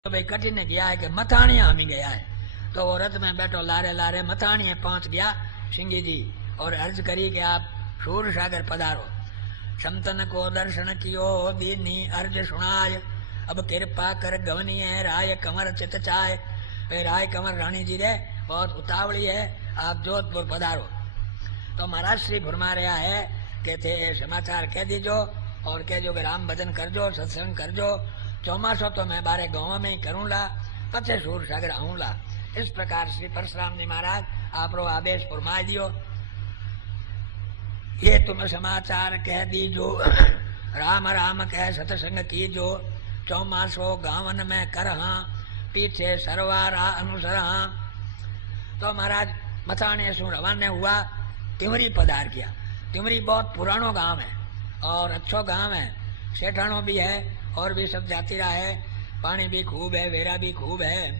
तो भाई कठिन गया है कि मथाणिया हमी गया है। तो वो रथ में बैठो लारे लारे मथाणिया पहुंच गया सिंगी जी और अर्ज करी कि आप सूर सागर पधारो। समतन को दर्शन कियो दीनी अर्ज सुनाय, अब कृपा कर गवनीय राय कमर चित चाय। वे राय कमर रानी जी रे बहुत उतावली है, आप जोधपुर पधारो। तो महाराज श्री फरमा रहा है कि थे समाचार कह दीजो और कह जो कि राम भजन करजो, सत्संग करजो। चौमासो तो मैं बारे गाँव में ही करूँला, पचे सूर सागर आऊँला। इस प्रकार श्री परशुराम जी महाराज आप आदेश फरमाई दियो। ये तुम समाचार कह दीजो, राम राम कह सत्संग कीजो। चौमासो गावन में कर हाँ, पीछे सरवारा अनुसर हाँ। तो महाराज मथाने सु रवाना हुआ, तिमरी पधार किया। तिमरी बहुत पुरानो गांव है और अच्छो गांव है, सेठानो भी है और भी सब जाति रहा है, पानी भी खूब है, वेरा भी खूब है।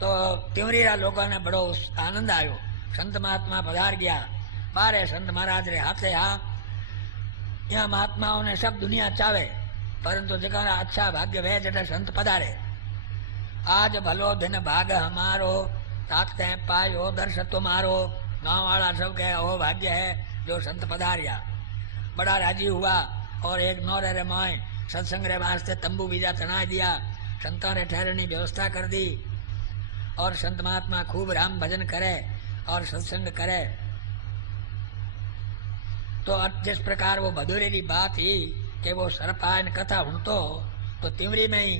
तो तिमरी रा लोगों ने बड़ो आनंद आयो। संत महात्मा पधार गया, बारे संत महाराज रे हाथे हा। यहाँ महात्माओं ने सब दुनिया चावे, परंतु जगह अच्छा भाग्य वे जटे संत पधारे। आज भलो दिन भाग हमारो, ताकते पायो दर्श तुम्हारो। गाँव वाला सब कहे ओ भाग्य है जो संत पधारिया। बड़ा राजी हुआ और एक नौरे रे मोय सत्संग रे वास्ते तंबू बीजा तना दिया, संतों ने ठहरने व्यवस्था कर दी और संत महात्मा खूब राम भजन करे और सत्संग करे। तो जिस प्रकार वो भदोरे की बात ही कि वो सर्प आयन कथा हुणतो तो तिमरी में ही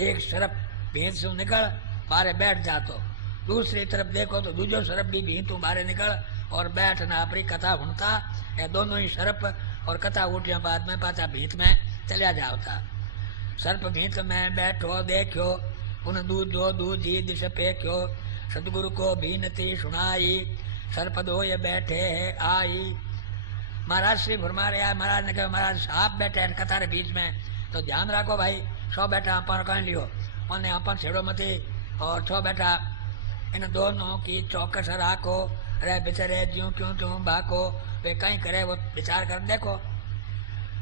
एक सर्प भींत से निकल बारे बैठ जातो, दूसरी तरफ देखो तो दूजो सर्प भी भींतू बारे निकल और बैठ न अपनी कथा हुणता। ये दोनों ही सर्प और कथा उठिया बाद में पाचा भीत में चलिया जाता। सर्प भीत में बैठो देखो, उन दूजो दूजी दिश पेख्यो। सतगुरु को भीनती सुनाई, सर्प दो ये बैठे है आई। महाराज श्री फरमा रहे महाराज ने कहा महाराज साहब बैठे हैं कथा रे बीच में, तो ध्यान रखो भाई, सौ बैठा अपन कह लियो उन्हें अपन छेड़ो मती और छो बैठा इन दोनों की चौकस राखो। रे बेचारे ज्यों क्यों त्यों भाको, वे कहीं करे वो विचार कर देखो।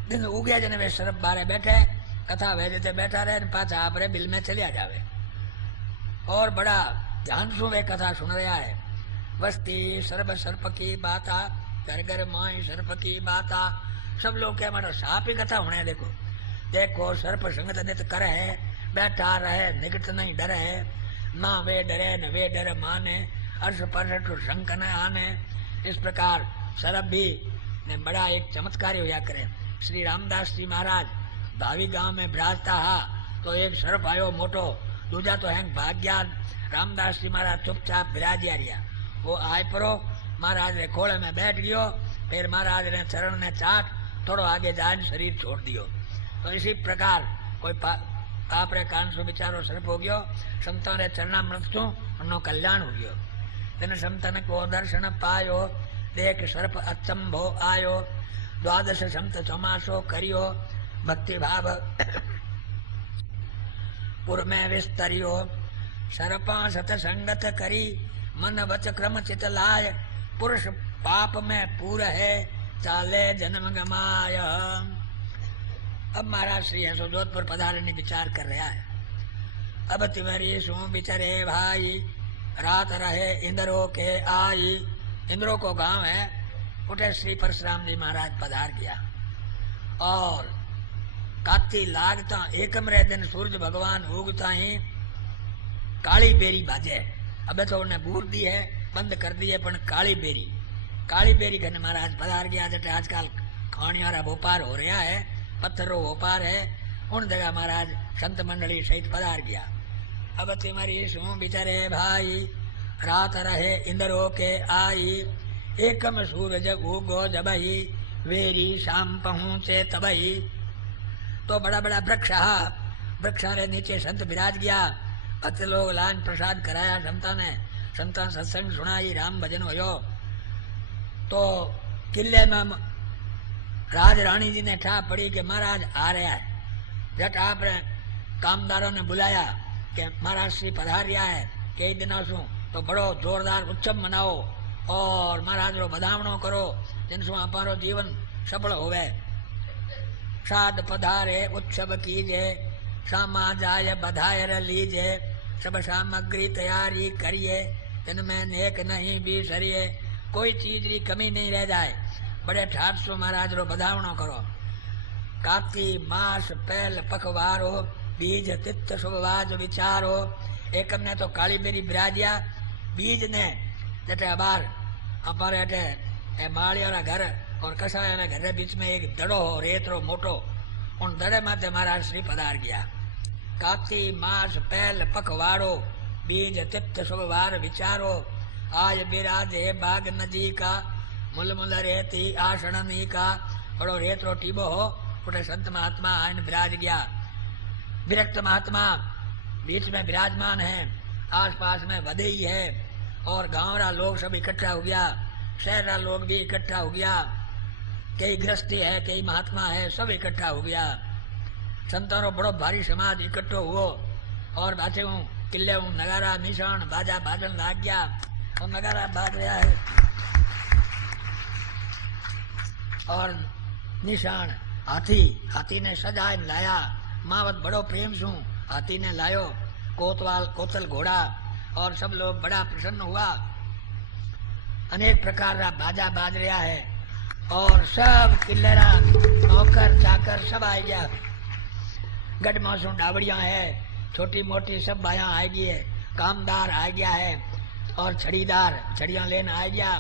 दिन उगे जने वे सरप बारे बैठे कथा वे जते बैठा रहे पाछा आपरे बिल में चलिया जावे और बड़ा ध्यान सु वे कथा सुन रहा है। बस्ती सर्प सर्प की बाता, घर घर माई सर्प की बाता। सब लोग क्या मानो साप ही कथा होने देखो। देखो सर्प संगत नित कर है, बैठा रहे निकट नहीं डर है। ना वे डरे न वे डर माने, अर्श परश शंक न आने। इस प्रकार सर्प भी ने बड़ा एक चमत्कारी होया करे। श्री रामदास जी महाराज भावी गांव में विराजता हा तो एक सर्प आयो मोटो, दूजा तो हैंग भाग गया। रामदास जी महाराज चुपचाप विराजिया रिया। वो आय परो महाराज ने खोले में बैठ गयो, फिर महाराज ने चरण ने चाट थोड़ो आगे जाए शरीर छोड़ दियो। तो इसी प्रकार कोई आपरे कान सो बिचारो सर्प हो गयो, संतों रे चरणामृत सु उनो कल्याण हो गयो। दिन संतन को दर्शन पायो, देख सर्प अचंभो आयो। द्वादश संत चौमासो करियो, भक्ति भाव पुर में विस्तरियो। सर्पा सत संगत करी, मन वच क्रम चित लाय। पुरुष पाप में पूर है, चाले जन्म गमाय। अब महाराज श्री हसो जोधपुर पधारने विचार कर रहा है। अब तिमरी सु बिचरे भाई, रात रहे इंद्रो के आई। इंद्रो को गांव है, उठे श्री परशुराम जी महाराज पधार गया और काती लागता एकम रे दिन सूरज भगवान उगता ही काली बेरी बाजे। अबे तो उन्हें बूर दी है, बंद कर दी है, पर काली बेरी घन महाराज पधार गया। जटे आजकल खाने वाला व्यापार हो रहा है, पत्थरों व्यापार है, उन जगह महाराज संत मंडली सहित पधार गया। अब तिमरी सु बिचरे भाई, रात रहे इंद्रो के आई। एकम सूरज उगो जबही, वेरी शाम पहुंचे तबही। तो बड़ा बड़ा वृक्ष हा, वृक्ष रे नीचे संत विराज गया। अत लोग लान प्रसाद कराया संता ने, संता सत्संग सुनाई, राम भजन होयो। तो किले में राज रानी जी ने ठा पड़ी कि महाराज आ रहा है। जट आपने कामदारों ने बुलाया कि महाराज श्री पधार रहा है कई दिनों सु, तो बड़ो जोरदार उत्सव मनाओ और महाराज रो बधावणो करो, जिनसु अपारो जीवन सफल होवे। साध पधारे उत्सव कीजे, सामा जाय बधायर लीजे, सब सामग्री तैयारी करिए, इनमें नेक नहीं बिसरिए, कोई चीज री कमी नहीं रह जाए। बड़े ठाट सो महाराज रो बधावणो करो। काती मास पहल पखवारो, बीज तित्त शुभवाज विचारो। एकम ने तो काली बेरी बिराजिया, बीज ने जटे अबार हमारे अटे मालिया घर और कसाया घर बीच में एक दड़ो हो रेतरो मोटो, उन दड़े माथे महाराज श्री पधार गया। काती मास पहल पखवाड़ो, बीज तित्त शुभवार विचारो। आज बिराजे बाग नदी का, मुल मुल रेती आसनी का। बड़ो रेतरो टीबो हो, उठे संत महात्मा आयन विराज गया। विरक्त महात्मा बीच में विराजमान है, आसपास में वधई है और गांव रा लोग सब इकट्ठा हो गया, शहर रा लोग भी इकट्ठा हो गया। कई गृहस्थी है, कई महात्मा है, सब इकट्ठा हो गया। संतों रो बड़ो भारी समाज इकट्ठो हुओ और बाचे हूँ किले हूँ नगारा निशान बाजा बाजन लाग गया और नगारा बाज रहा है और निशान हाथी ने सजाए लाया। मावत बड़ो प्रेम सू हाथी ने लायो, कोतवाल कोतल घोड़ा और सब लोग बड़ा प्रसन्न हुआ। अनेक प्रकार का बाजा बाज रहा है और सब किल्लेरा नौकर चाकर सब आ गया। गढ़मासू डावड़िया है, छोटी मोटी सब बाया आ गई है, कामदार आ गया है और छड़ीदार छड़िया लेन आ गया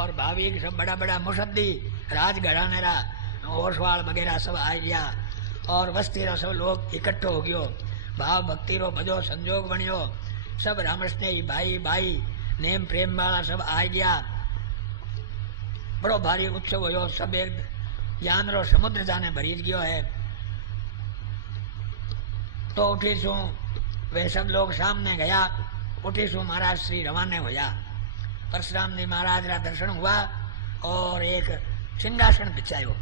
और भाविक सब बड़ा बड़ा मुसद्दी राजघराने रा ओसवाल वगैरह सब आ गया और बस्ती रो सब लोग इकट्ठो हो गयो। भाव भक्ति रो बजो संजोग बनियो, सब रामस्नेही भाई भाई नेम प्रेम वाला सब आ गया। बड़ो भारी उत्सव हो, सब एक ज्ञान रो समुद्र जाने भरीज गयो है। तो उठी सू वे सब लोग सामने गया, उठी सू महाराज श्री रवाने होया। परशुराम जी महाराज रा दर्शन हुआ और एक सिंहासन बिछायो,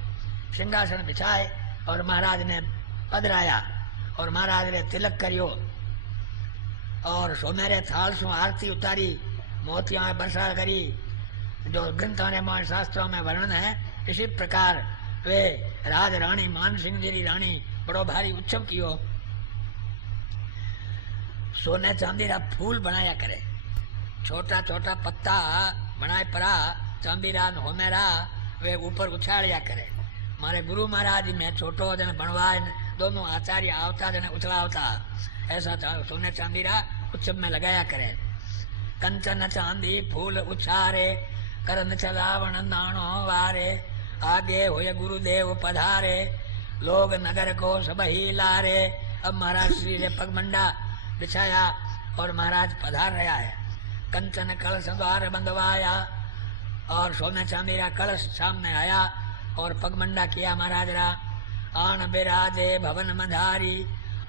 सिंहासन बिछाए और महाराज ने पधराया और महाराज ने तिलक करियो और सोनेरे थाल सु आरती उतारी, मोतिया में बरसा करी। जो ग्रंथों में शास्त्रों में वर्णन है, इसी प्रकार वे राज रानी मान सिंह जी रानी बड़ो भारी उत्सव कियो। सोने चांदी रा फूल बनाया करे, छोटा छोटा पत्ता बनाए परा चांदीरा होमेरा वे ऊपर उछाड़िया करे। मारे गुरु महाराज में छोटो जन बनवाए दोनों आचार्य आवता जन उछलावता, ऐसा सोने चांदीरा उत्सव में लगाया करे। कंचन चांदी फूल उछारे, करन चलावण नाणो वारे। आगे होए गुरुदेव पधारे, लोग नगर को सब ही लारे। अब महाराज श्री ने पगमंडा बिछाया और महाराज पधार रहा है। कंचन कलश द्वार बंधवाया और सोने चांदीरा कलश सामने आया और पगमंडा किया महाराज रा। आन बिराजे भवन मधारी,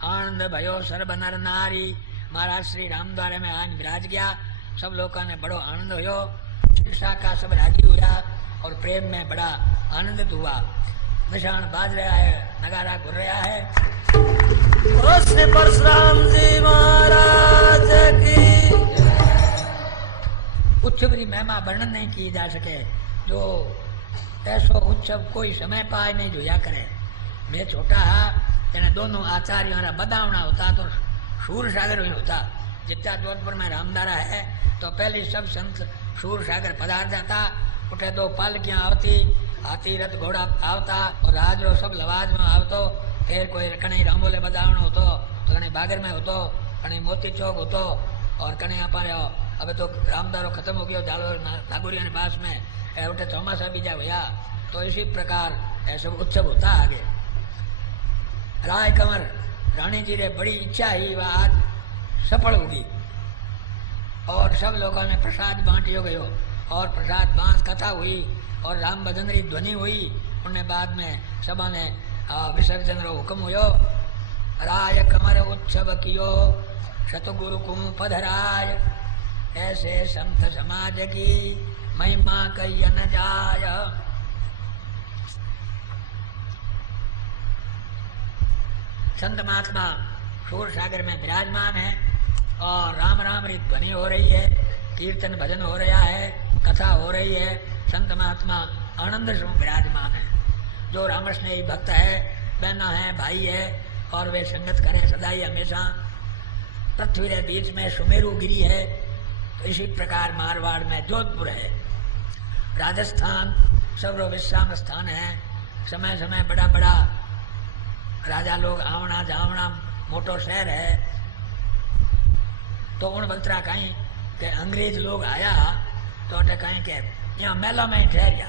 आनंद भयो सर्व नर नारी। महाराज श्री राम द्वारे में आन विराज गया, सब लोगों ने बड़ो आनंद हुयो। शिक्षा का सब राजी हुआ और प्रेम में बड़ा आनंदित हुआ। निशान बाज रहा है, नगारा घुर रहा है। श्री परशुराम जी महाराज की। उत्सव की महिमा वर्णन नहीं की जा सके, जो ऐसो उत्सव कोई समय पाए नहीं जोया करे। मैं छोटा जने दोनों आचार्यों रा बदावना होता तो सूर सागर में होता। जितना जोधपुर में रामदारा है तो पहले सब संत सूर सागर पधार जाता। उठे दो पालकियां आवती, हाथी रथ घोड़ा आवता और राज रो सब लवाज में आवतो। फिर कोई कहीं रामोले बदावनो होतो तो कहीं बागर में होतो, कहीं मोती चौक होतो और कहीं अपारे अब तो रामदारो खत्म हो गया जालोर नागोरिया के पास में उठे चौमासा बीजा भैया। तो इसी प्रकार ऐसा उत्सव होता आगे। राय कंवर रानी जी रे बड़ी इच्छा ही वह आज सफल होगी और सब लोगों ने प्रसाद बांटियो गयो और प्रसाद बांस कथा हुई और राम भजन री ध्वनि हुई। उन्हें बाद में सबा ने विसर्जन रो हुक्म हुयो। राय कंवर उत्सव कियो, सतगुरु को पधराय। ऐसे संत समाज की महिमा कही न जाय। संत महात्मा सूर सागर में विराजमान है और राम राम री ध्वनि हो रही है, कीर्तन भजन हो रहा है, कथा हो रही है। संत महात्मा आनंद से विराजमान है। जो रामस्नेही भक्त है, बहना है, भाई है और वे संगत करें सदाई हमेशा। पृथ्वी के बीच में सुमेरु गिरी है, तो इसी प्रकार मारवाड़ में जोधपुर है। राजस्थान सर्व विश्राम स्थान है। समय समय बड़ा बड़ा राजा लोग आवना जावना मोटो शहर है। तो उन बलतरा कहीं के अंग्रेज लोग आया तो अटे कहीं के यहाँ मेलों में ही ठहरिया।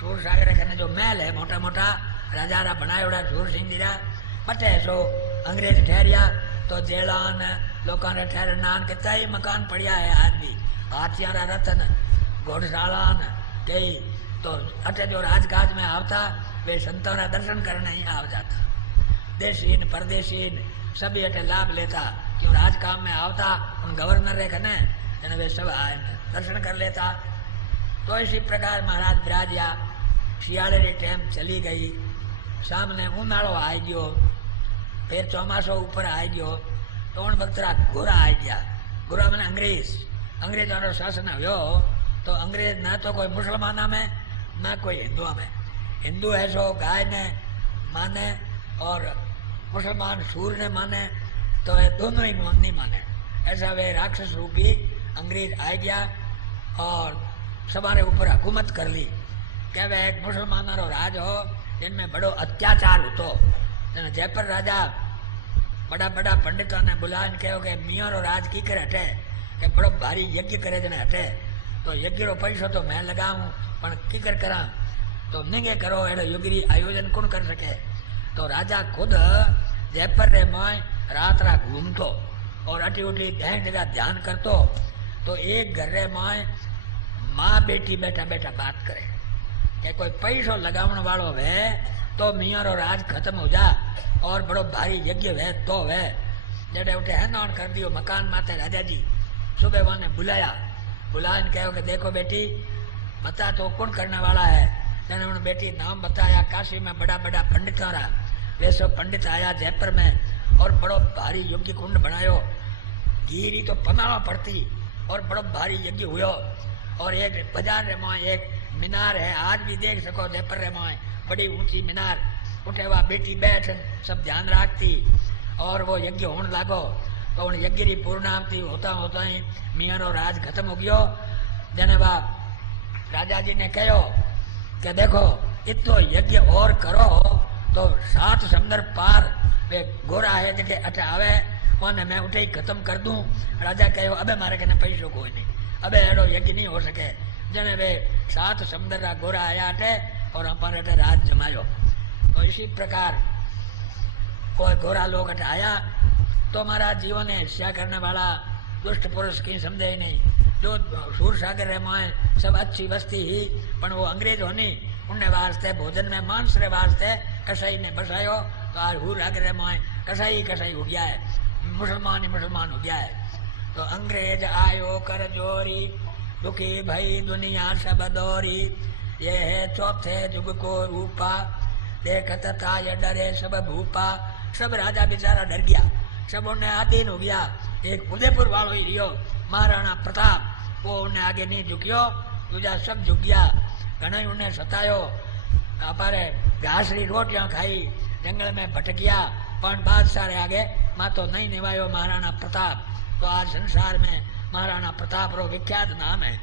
सूर सागर के जो महल है मोटा मोटा राजा रा बनाया सूर सिंह जी रा बटे सो अंग्रेज ठहरिया। तो जेलान लोगों ने ठहरनान कितना ही मकान पड़िया है आज भी। हाथियां रा रतन घोड़शालान कई तो अटे जो राजकाज में आवता वे संतों रा दर्शन करने ही आव जाता। देशीन परदेशीन सभी अटे लाभ लेता क्यों राज काम में आवता उन गवर्नर रे कने जने वे सब दर्शन कर लेता। तो इसी प्रकार महाराज बिराजिया। शियाले री टाइम चली गई, सामने उनाड़ो आई गयो, फिर चौमासो ऊपर आई गयो। तो उन बक्तरा गोरा आई गया। गोरा मैंने अंग्रेजों रो शासन हुयो। तो अंग्रेज ना तो कोई मुसलमाना में ना कोई हिंदुआ में। हिंदू है सो गाय ने माने और मुसलमान सूर ने माने, तो ये दोनों ही नहीं माने। ऐसा वे राक्षस रूपी अंग्रेज आ गया और हमारे ऊपर हुकूमत कर ली। क्या वे एक मुसलमानों रो राज हो जिनमें बड़ो अत्याचार होतो। जयपुर राजा बड़ा बड़ा पंडितों ने बुलान कहो कि मियाँ रो राज की कर हटे कि बड़ो भारी यज्ञ करे जने हटे। तो यज्ञ रो पैसो तो मैं लगाऊं पण की कर करा। तो निगे करो एड़ो योगिरी आयोजन कौन कर सके। तो राजा खुद जयपुर रे मोय रात रात घूमतो और अटी उटी ढेर जगह ध्यान करतो। तो एक घर रे मोय माँ बेटी बैठा बैठा बात करे कि कोई पैसो लगावन वालो वे तो मियाँ रो राज खत्म हो जा और बड़ो भारी यज्ञ वे तो वे। जड़े उठे है नॉन कर दियो मकान माते राजा जी। सुबह वहां बुलाया, बुलान कहो कि देखो बेटी बता तो कौन करने वाला है। जने उन बेटी नाम बताया। काशी में बड़ा बड़ा पंडित रहा। वे सब पंडित आया जयपुर में और बड़ो भारी यज्ञ कुंड बनायो। गिरी तो पनाड़ा पड़ती और बड़ो भारी यज्ञ हुयो। और एक बाजार रे मोय एक मीनार है, आज भी देख सको जयपुर रे मोय बड़ी ऊंची मीनार। उठे वह बेटी बैठ सब ध्यान रखती और वो यज्ञ होने लागो। तो उन यज्ञ की पूर्णाहुति होता होता ही मियाँ रो राज खत्म हो गयो। जने वह राजा जी ने कहो कि देखो इतो यज्ञ और करो तो 7 समुद्र पार वे गोरा है जैसे अटे आवे उन्हें मैं उठे ही खत्म कर दूं। राजा कहो अबे मारे कने पैसो कोई नहीं, अबे एडो यज्ञ नहीं हो सके। जने वे 7 समुद्र का गोरा आया अटे और हमारे अटे राज जमायो। तो इसी प्रकार कोई गोरा लोग अटे आया तो हमारा जीवन है हिस्सा करने वाला दुष्ट पुरुष की समझे ही नहीं। जो सूर सागर रे मोय सब अच्छी बस्ती ही पण वो अंग्रेज होनी उन्हें वास्ते भोजन में मांस रे वास्ते कसाई ने बसायो। तो आज हूर आगे रे मोय कसाई हो गया है, मुसलमान ही मुसलमान हो गया है। तो अंग्रेज आयो कर जोरी दुखी भई दुनिया सब दौरी। ये है चौथे युग को रूपा देखत था ये डरे सब भूपा। सब राजा बेचारा डर गया, सब उन्हें अधीन हो गया। एक उदयपुर वालों ही रियो महाराणा प्रताप वो उन्हें आगे नहीं झुकियो, दूजा सब झुक गया। घना ही उन्हें सतायो, अपारे घास री रोटियां खाई, जंगल में भटकिया पण बादशाह रे आगे मातो नहीं निभायो महाराणा प्रताप। तो आज संसार में महाराणा प्रताप रो विख्यात नाम है।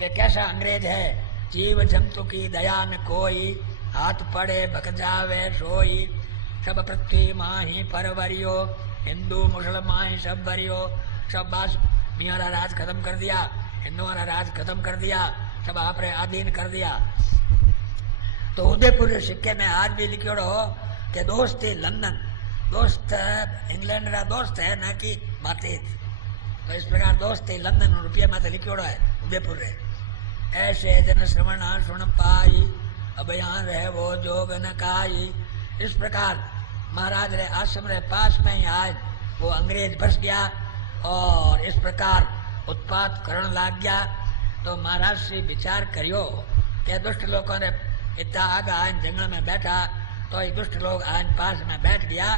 ये कैसा अंग्रेज है, जीव जंतु की दया न कोई, हाथ पड़े भग जावे सोई। सब पृथ्वी माही परवरियो, हिंदू मुसलमान सब बरियो। सब बास मियाँ राज खत्म कर दिया, हिंदुओं का राज खत्म कर दिया, सब आपने अधीन कर दिया। तो उदयपुर सिक्के में आज भी लिखो हो कि दोस्ती लंदन, दोस्त इंग्लैंड का दोस्त है ना कि मातीत। तो इस प्रकार दोस्ती लंदन रुपये में लिखो है उदयपुर रे। ऐसे जन श्रवण सुन पाई, अब यहाँ रहे वो जोग न काई। इस प्रकार महाराज रे आश्रम रे पास में ही आज वो अंग्रेज बस गया और इस प्रकार उत्पात करने लग गया। तो महाराज से विचार करियो कि दुष्ट लोगों ने इतना आगा आज जंगल में बैठा तो ये दुष्ट लोग आज पास में बैठ गया।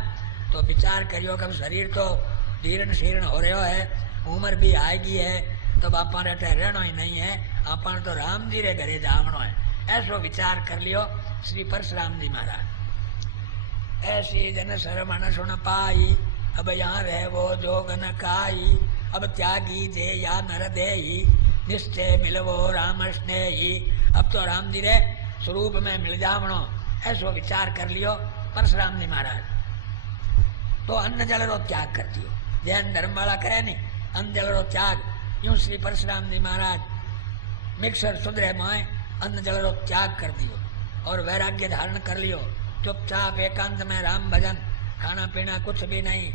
तो विचार करियो कि शरीर तो जीर्ण शीर्ण हो रहा है, उम्र भी आएगी है, तो बापा रे रहना ही नहीं है, अपन तो राम जी रे घरे जावनो है। ऐसो विचार कर लियो श्री परशुराम जी महाराज। ऐसी जन शरमण सुन पाई, अब यहाँ रह वो जोग न काई। अब त्यागी दे या नर देही, निश्चय मिलवो राम स्नेही। अब तो राम जी रे स्वरूप में मिल जावणो, ऐसो विचार कर लियो परशुराम जी महाराज। तो अन्न जल रो त्याग कर दियो, जैन धर्म वाला करे नहीं, अन्न जल रो त्याग। यूं श्री परशुराम जी महाराज मिक्सर सुधरे माए अन्न जल रो त्याग कर दियो और वैराग्य धारण कर लियो। चुपचाप एकांत में राम भजन, खाना पीना कुछ भी नहीं,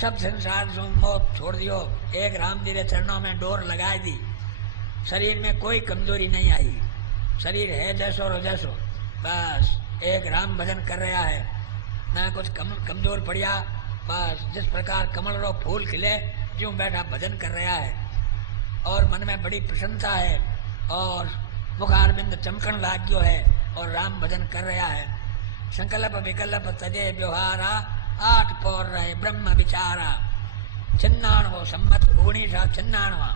सब संसार से मोह छोड़ दियो। एक राम जी के चरणों में डोर लगाई दी, शरीर में कोई कमजोरी नहीं आई, शरीर है जैसो रो जैसो, बस एक राम भजन कर रहा है, ना कुछ कमजोर पड़िया। बस जिस प्रकार कमल रो फूल खिले यूं बैठा भजन कर रहा है और मन में बड़ी प्रसन्नता है और मुखारबिंद चमकन लाग्यो है और राम भजन कर रहा है। संकल्प विकल्प तजे व्यवहारा, 8 पौर रहे ब्रह्म विचारा। 96 सम्मत 1996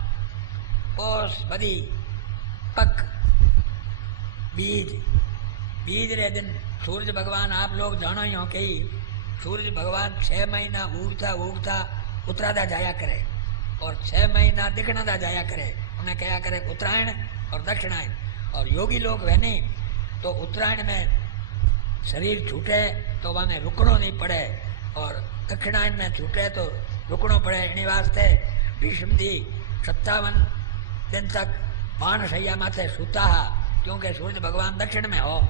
पोष बदी पक बीज रे दिन सूर्य भगवान आप लोग जानो ही हो कि सूर्य भगवान 6 महीना उगता उगता उतरादा जाया करे और 6 महीना दिखनादा जाया करे। उन्हें क्या करे उत्तरायण और दक्षिणायन। और योगी लोग वह नहीं तो उत्तरायण में शरीर छूटे तो वहां रुकनो नहीं पड़े और दक्षिणायन में छूटे तो रुकनो पड़े। इन्हीं वास्ते भीष्म जी 57 दिन तक बाणशैया माथे सूता, क्योंकि सूर्य भगवान दक्षिण में हो।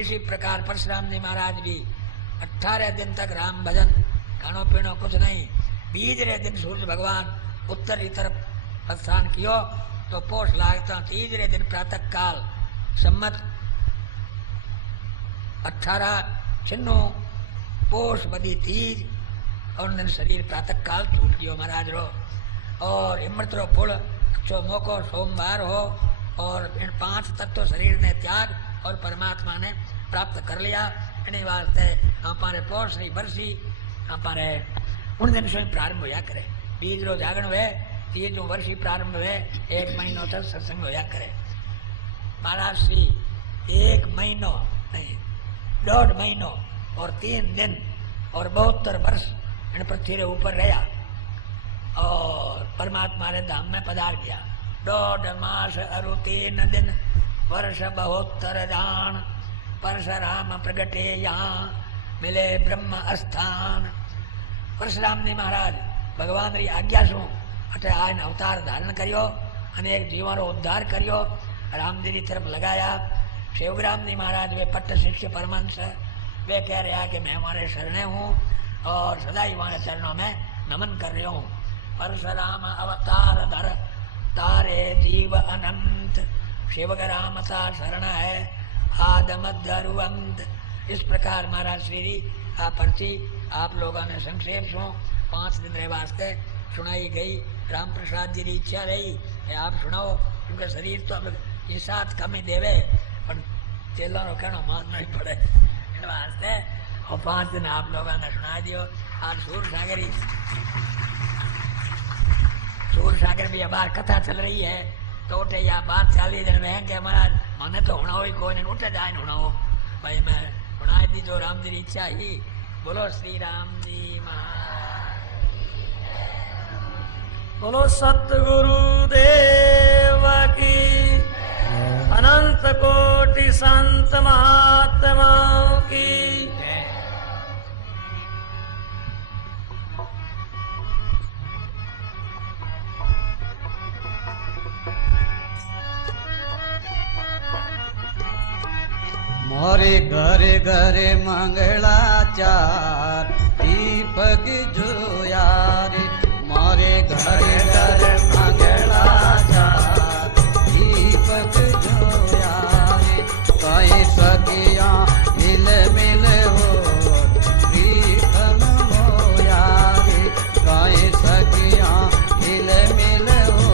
इसी प्रकार परशुराम जी महाराज भी 18 दिन तक राम भजन, खानो पीनो कुछ नहीं। 20 रे दिन सूर्य भगवान उत्तरी तरफ प्रस्थान कियो तो पोष लागता 30 रे दिन प्रातः काल सम्मत 18 छिन्नो पोष बदी 30 और दिन शरीर प्रातः काल छूट गयो महाराज रो। और इमृत रो पुल जो मौको सोमवार हो और इन 5 तक तो शरीर ने त्याग और परमात्मा ने प्राप्त कर लिया। इन्हीं वास्ते हमारे पोष नहीं बरसी हमारे उन दिन से प्रारंभ होया करे। बीज रो जागरण हुए ये जो वर्षी प्रारंभ हुए 1 महीनों तक सत्संग होया करे। महाराज श्री 1 महीनो नहीं 1.5 महीनो और 3 दिन और 72 वर्ष इन पृथ्वी रे ऊपर रहा और परमात्मा रे धाम में पधार गया। 1.5 मास अरु 3 दिन वर्ष 72 जान, परशुराम प्रगटे यहाँ मिले ब्रह्म स्थान। परशुराम जी महाराज भगवान री आज्ञा सु अटे आयन अवतार धारण करियो, अनेक जीवों रो उद्धार करियो, राम जी की तरफ लगाया। शिवग्राम जी महाराज वे पट्ट शिष्य परमहंस वे कह रहा कि मैं हमारे शरणे हूँ और सदा ही हमारे चरणों में नमन कर रहा हूँ। परशुराम अवतार धर तारे जीव अनंत, शिवग्राम ता शरण है आदम धरुवंत। इस प्रकार महाराज श्री आ पर्ची आप लोगों ने संक्षेप सु 5 दिन रे वास्ते सुनाई गई। राम प्रसाद जी की इच्छा रही कि आप सुनाओ, क्योंकि शरीर तो अब ये साथ कम ही देवे पर चेलों रो कहना मानना ही पड़े इन वास्ते। और 5 दिन आप लोगों ने सुना दियो। आज सूर सागर भी बाहर कथा चल रही है तो उठे या बात 40 दिन में कि महाराज मैंने तो होना ही कोई नहीं, उठे जाए होना हो भाई मैं सुना दी जो राम जी की इच्छा ही। बोलो श्री राम जी महाराज, बोलो सतगुरु देव की, अनंत कोटि संत महात्माओं की। मोरे घरे घरे मंगलाचार दीपक जोयारे, मोरे घरे घरे मंगलाचार दीपक जोयारे। कहीं सखिया मिल मिल हो प्रीतम मोयारे, कहीं सखिया मिल मिल हो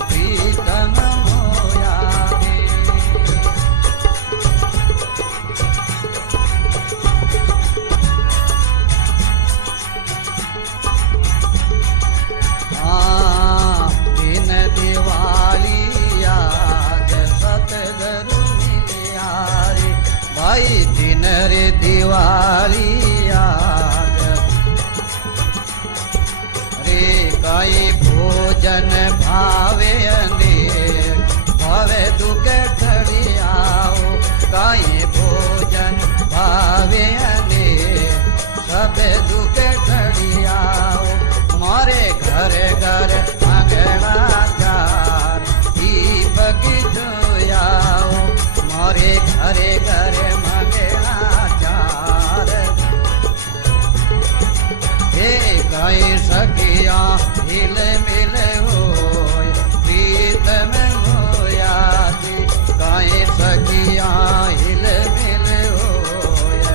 प्रीतम मोयारे। कई भोजन भावे अनेक भावे दुख टली आओ कई भोजन भावे अनेक सब दुख टली आओ मारे घर घर आंगणा चार दीपक जोयाओ मारे घरे घरे मंगला चार हे कई सखिया हिल मिल होय प्रीतम होया जी कई सखिया हिल मिल होय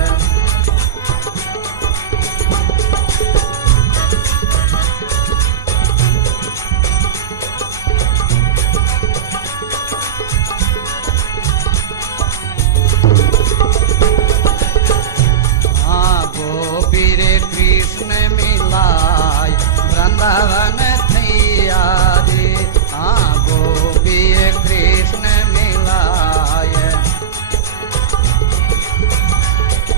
गोपी रे कृष्ण मिलाय वृंदावन थैया रे गोपी कृष्ण मिलाय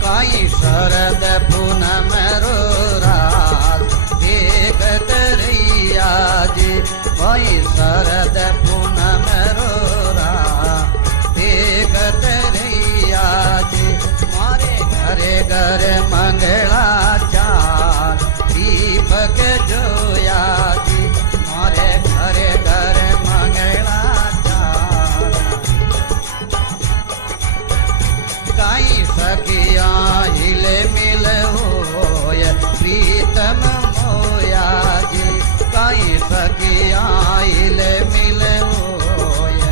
कई शरद पूनम रो रात एक तरैया जी कई शरद पूनम रो रात एक तरैया जी मारे घरे घरे मंगला चार दीपक जोया जी मारे घरे घरे मंगला चार कई सखिया हिले मिल होय प्रीतम मोया जी कई सखिया हिले मिल होय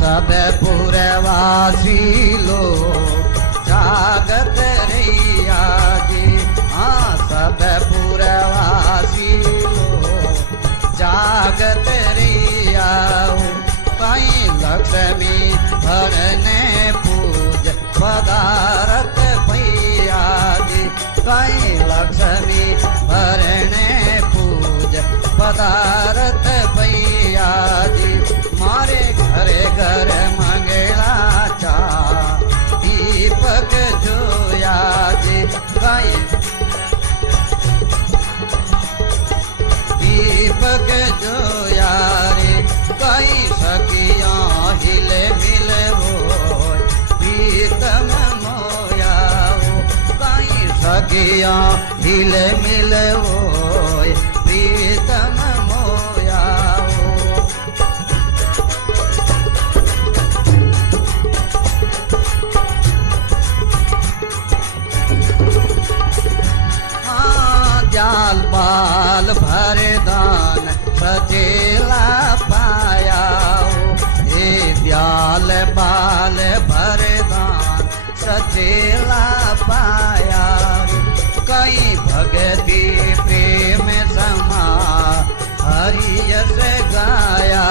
सब पुरवासी लोग जागत रैया जी सब पुरवासी लोग जागत रैया कई लक्ष्मी भरने पूज पदारत भैया जी कई लक्ष्मी भरने पूज पदारत भैया जी मारे घरे घर मंगला चा दीपक जोया जी कई दीपक जोया रे कई सखिया हिले मिल हो प्रीतम मोया कई सखिया हिले मिल हो प्रीतम मोया जाल बाल भरे दान सजेला पाया हे ब्याल बाल भरे दान सजेला पाया कई भगती प्रेम समा हरि यस गाया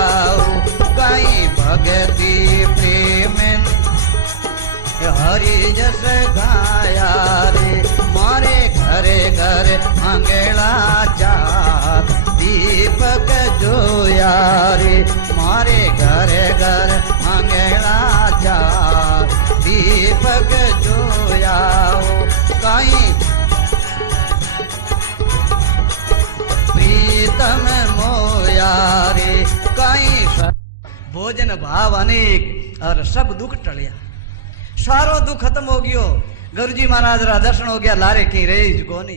कई भगती प्रेम हरि जस गाया रे मारे घरे घरे मंगला चार दीपक जोया रे मारे घरे घर मंगला चार दीपक जोया कई प्रीतम मोया रे कई भोजन भाव अनेक और सब दुख टलिया सारो दुख खत्म हो गयो गुरु जी महाराज रा दर्शन हो गया लारे की रही कोनी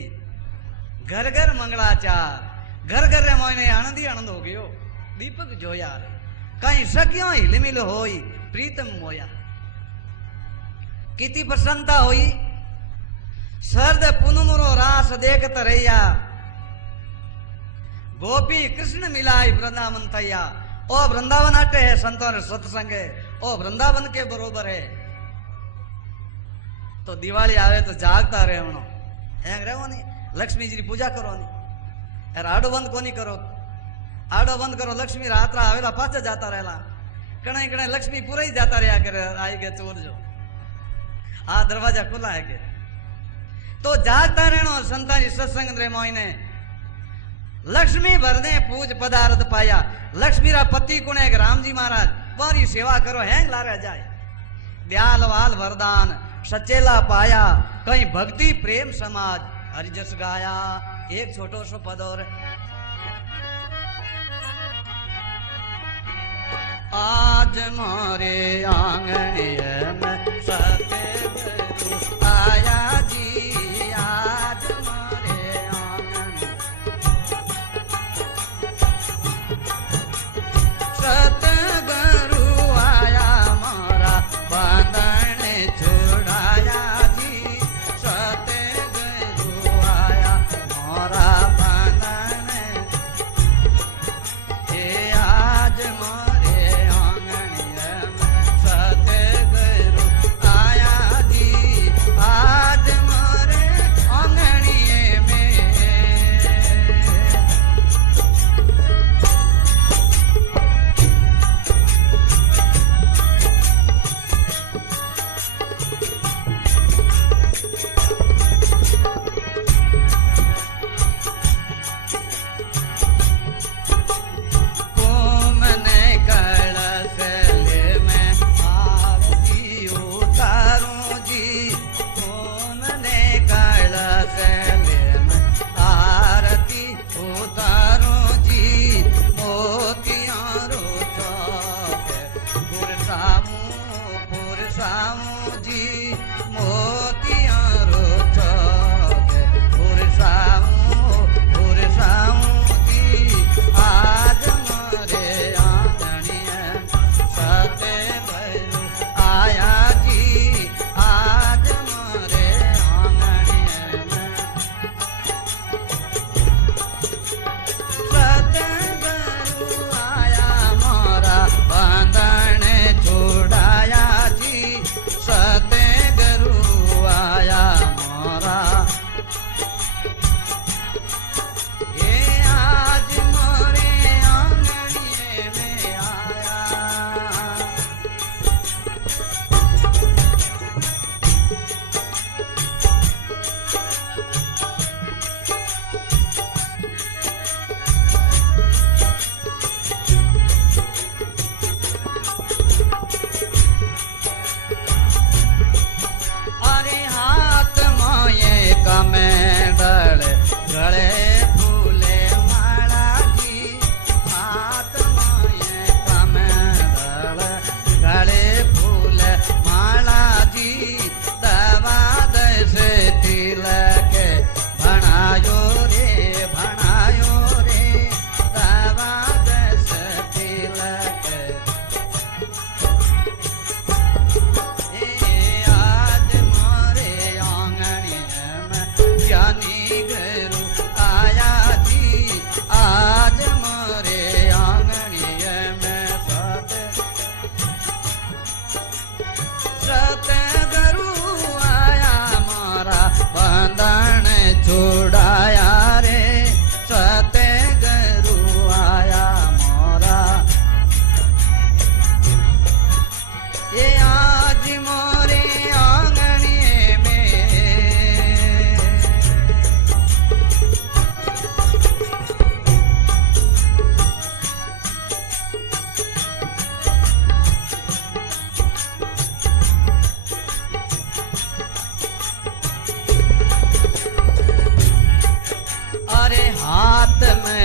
घर घर मंगलाचार घर घर रे मोने आनंदी आनंद हो गयो दीपक जोया कहीं सकियो हिल मिल होई प्रीतम मोया किती प्रसन्नता होई सर्द पुनमुरो रास देखत रैया गोपी कृष्ण मिलाई वृंदावन थैया ओ वृंदावन हटे है संतों रे सत्संग है ओ वृंदावन के बरोबर है तो दिवाली आवे तो जागता रहे हमनो हेंग रहो नहीं लक्ष्मी जी की पूजा करो नहीं यार आडो बंद कोनी करो आडो बंद करो लक्ष्मी रात आवेला पाछे जाता रहेला कणे कणे लक्ष्मी पूरा ही जाता रहा करे आई के चोर जो आ दरवाजा खुला है के तो जागता रहनो संतानी सत्संग रे मोइने लक्ष्मी भरने पूज पदार्थ पाया। लक्ष्मी रा पति कुण एक राम जी महाराज बारी सेवा करो हैंग लारे जाए। दयाल वाल वरदान सचेला पाया कहीं भक्ति प्रेम समाज हरिजस गाया। एक छोटो सो पद और आज मारे आंगने में सतगुरु आया जी। आज मारे आंगन सतगुरु आया मारा बंधन छुड़ाया जी। सतगुरु आया मारा बंधन हे आज मारे सतगुरु आया जी। आज मारे आंगनिए में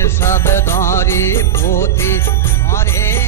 सब धारी पोती मारे